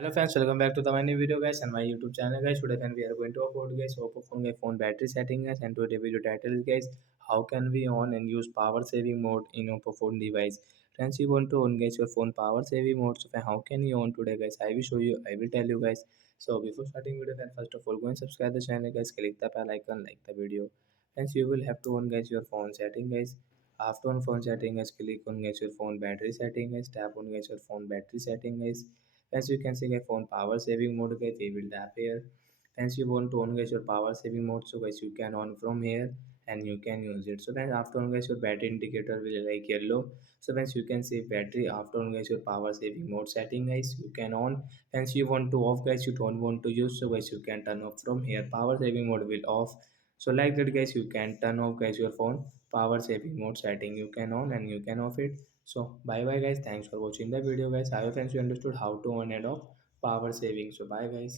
Hello friends, welcome back to the my new video guys and my YouTube channel guys. Today we are going to upload guys Oppo phone battery setting guys, and today video title is guys how can we on and use power saving mode in Oppo phone device. Friends, you want to on guys your phone power saving mode, so how can you on today guys? I will show you, I will tell you guys. So before starting video then first of all go and subscribe the channel guys, click the bell icon, like the video. Friends, you will have to on guys your phone setting guys. After on phone setting guys, click on guys your phone battery setting guys, tap on guys your phone battery setting guys. As you can see guys, phone power saving mode guys, we will tap here. Hence you want to on guys your power saving mode, so guys you can on from here and you can use it. So then after on guys your battery indicator will like yellow. So once you can see battery after on guys your power saving mode setting guys, you can on. Hence you want to off guys, you don't want to use, so guys you can turn off from here. Power saving mode will off. So like that guys, you can turn off guys your phone power saving mode setting, you can on and you can off it. So bye bye guys, thanks for watching the video guys. I hope friends you understood how to on and off power saving. So bye guys.